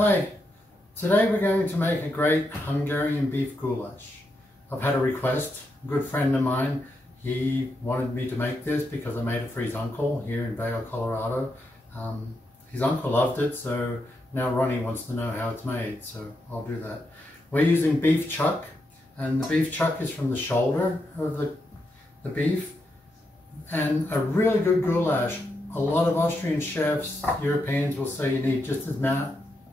Hi, today we're going to make a great Hungarian beef goulash. I've had a request, a good friend of mine, he wanted me to make this because I made it for his uncle here in Vail, Colorado. His uncle loved it, so now Ronnie wants to know how it's made, so I'll do that. We're using beef chuck, and the beef chuck is from the shoulder of the beef, and a really good goulash. A lot of Austrian chefs, Europeans will say you need just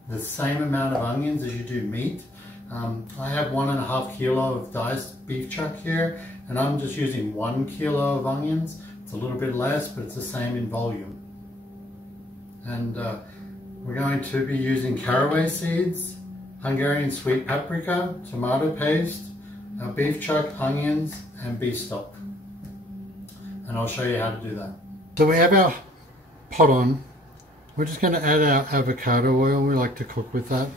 the same amount of onions as you do meat. I have 1.5 kilo of diced beef chuck here, and I'm just using 1 kilo of onions. It's a little bit less, but it's the same in volume. And we're going to be using caraway seeds, Hungarian sweet paprika, tomato paste, beef chuck, onions, and beef stock. And I'll show you how to do that. So we have our pot on. We're just going to add our avocado oil. We like to cook with that.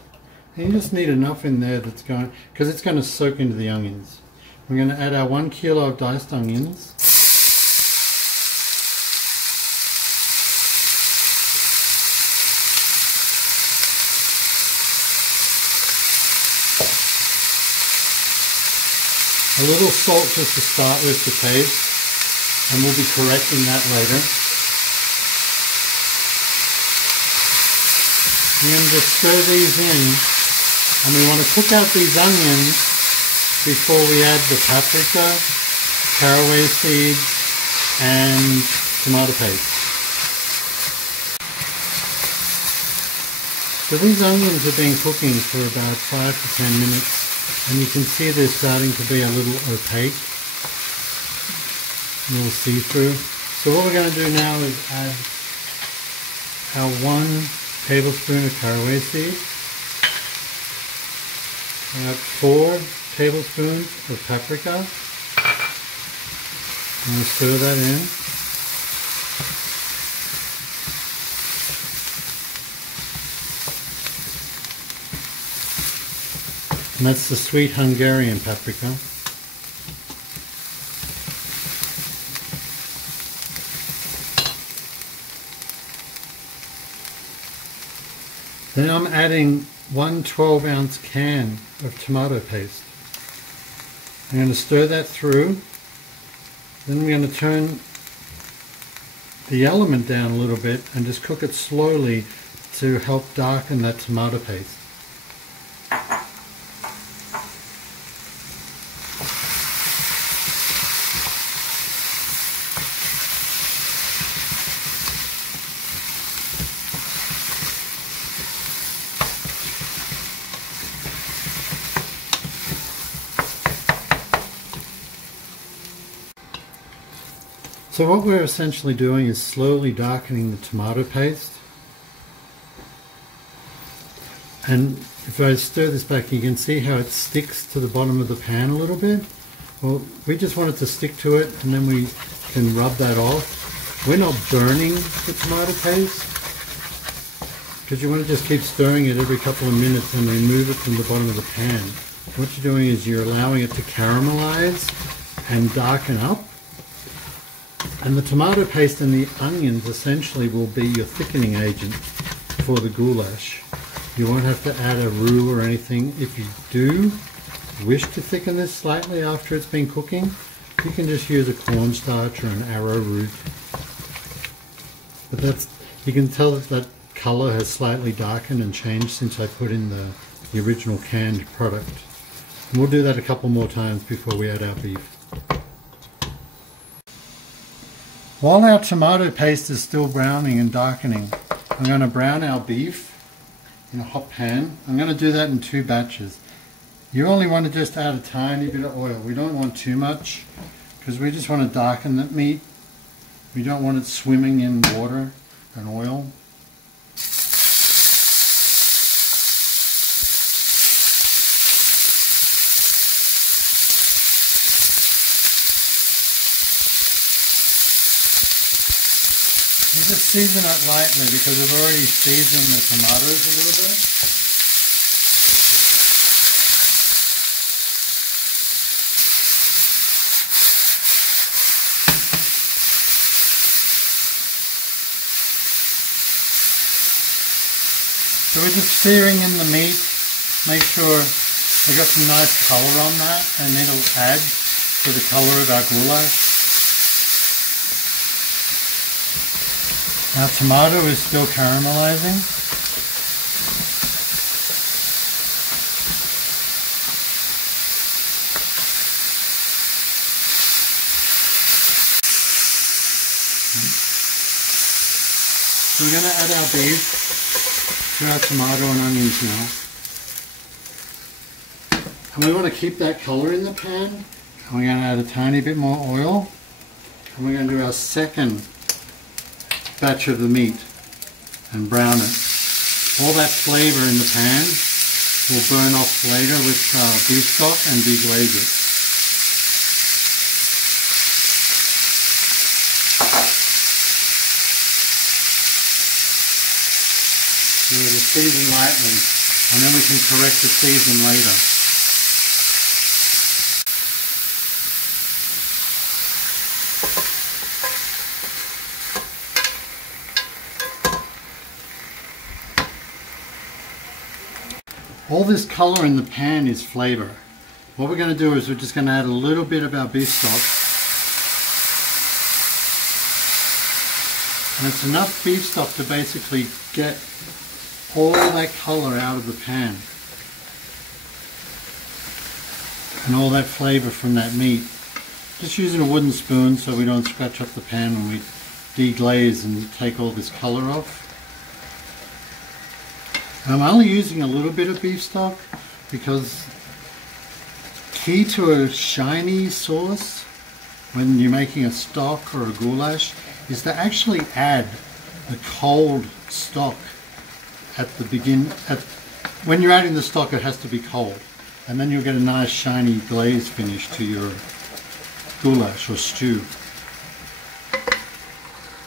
And you just need enough in there that's going, because it's going to soak into the onions. We're going to add our 1 kilo of diced onions. A little salt just to start with to taste, and we'll be correcting that later. We're going to just stir these in, and we want to cook out these onions before we add the paprika, caraway seeds, and tomato paste. So these onions have been cooking for about 5 to 10 minutes, and you can see they're starting to be a little opaque, a little see-through. So what we're going to do now is add our 1 tablespoon of caraway seeds, 4 tablespoons of paprika, and we'll stir that in. And that's the sweet Hungarian paprika. Then I'm adding 1 12-ounce can of tomato paste. I'm going to stir that through. Then we're going to turn the element down a little bit and just cook it slowly to help darken that tomato paste. So what we're essentially doing is slowly darkening the tomato paste. And if I stir this back, you can see how it sticks to the bottom of the pan a little bit. Well, we just want it to stick to it, and then we can rub that off. We're not burning the tomato paste, because you want to just keep stirring it every couple of minutes and remove it from the bottom of the pan. What you're doing is you're allowing it to caramelize and darken up. And the tomato paste and the onions essentially will be your thickening agent for the goulash. You won't have to add a roux or anything. If you do wish to thicken this slightly after it's been cooking, you can just use a cornstarch or an arrowroot. But you can tell that color has slightly darkened and changed since I put in the original canned product. And we'll do that a couple more times before we add our beef. While our tomato paste is still browning and darkening, I'm going to brown our beef in a hot pan. I'm going to do that in 2 batches. You only want to just add a tiny bit of oil. We don't want too much, because we just want to darken that meat. We don't want it swimming in water and oil. You just season it lightly because we've already seasoned the tomatoes a little bit. So we're just searing in the meat. Make sure we got some nice colour on that, and it'll add to the colour of our goulash. Our tomato is still caramelizing. So we're going to add our beef to our tomato and onions now. And we want to keep that colour in the pan. And we're going to add a tiny bit more oil. And we're going to do our second batch of the meat and brown it. All that flavour in the pan will burn off later with beef stock and deglaze it. We're going to season lightly, and then we can correct the season later. All this colour in the pan is flavour. What we're going to do is we're just going to add a little bit of our beef stock. And it's enough beef stock to basically get all that colour out of the pan. And all that flavour from that meat. Just using a wooden spoon so we don't scratch up the pan when we deglaze and take all this colour off. I'm only using a little bit of beef stock because key to a shiny sauce when you're making a stock or a goulash is to actually add the cold stock at the when you're adding the stock. It has to be cold, and then you'll get a nice shiny glaze finish to your goulash or stew.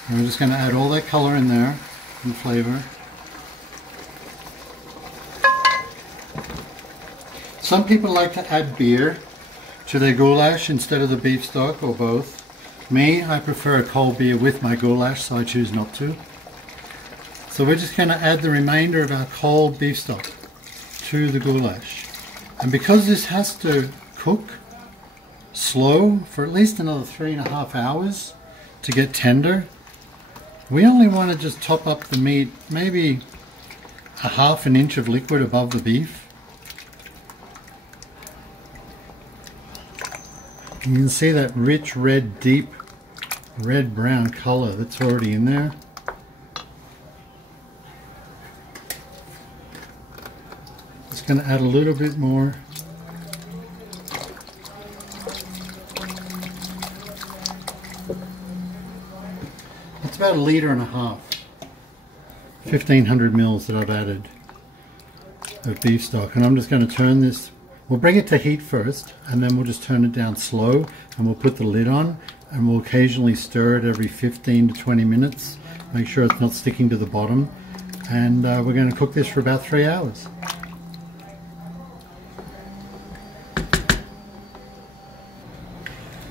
And we're just going to add all that colour in there and flavour. Some people like to add beer to their goulash instead of the beef stock, or both. Me, I prefer a cold beer with my goulash, so I choose not to. So we're just going to add the remainder of our cold beef stock to the goulash. And because this has to cook slow for at least another 3.5 hours to get tender, we only want to just top up the meat maybe a 1/2 inch of liquid above the beef. You can see that rich red, deep red brown color that's already in there. Just going to add a little bit more. It's about 1.5 liters, 1,500 mils that I've added of beef stock, and I'm just going to turn this. We'll bring it to heat first, and then we'll just turn it down slow, and we'll put the lid on, and we'll occasionally stir it every 15 to 20 minutes. Make sure it's not sticking to the bottom, and we're going to cook this for about 3 hours.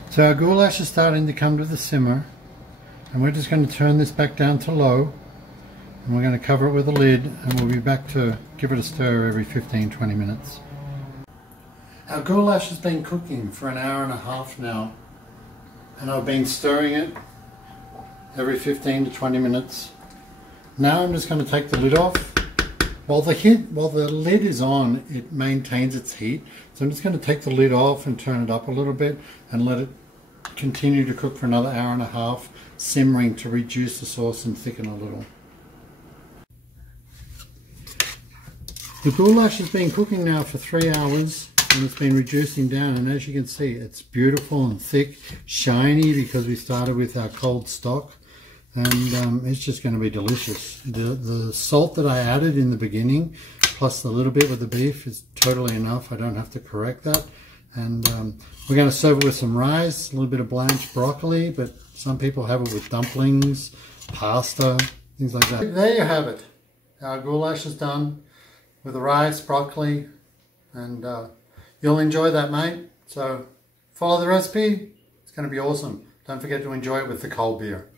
So our goulash is starting to come to the simmer, and we're just going to turn this back down to low, and we're going to cover it with a lid, and we'll be back to give it a stir every 15-20 minutes. Our goulash has been cooking for 1.5 hours now, and I've been stirring it every 15 to 20 minutes. Now I'm just going to take the lid off. While the lid is on, it maintains its heat, so I'm just going to take the lid off and turn it up a little bit and let it continue to cook for another 1.5 hours, simmering to reduce the sauce and thicken a little. The goulash has been cooking now for 3 hours, and it's been reducing down, and as you can see, it's beautiful and thick, shiny, because we started with our cold stock, and it's just going to be delicious. The salt that I added in the beginning, plus the little bit with the beef, is totally enough. I don't have to correct that. And we're going to serve it with some rice, a little bit of blanched broccoli, but some people have it with dumplings, pasta, things like that. There you have it. Our goulash is done with the rice, broccoli, and you'll enjoy that, mate. So follow the recipe. It's going to be awesome. Don't forget to enjoy it with the cold beer.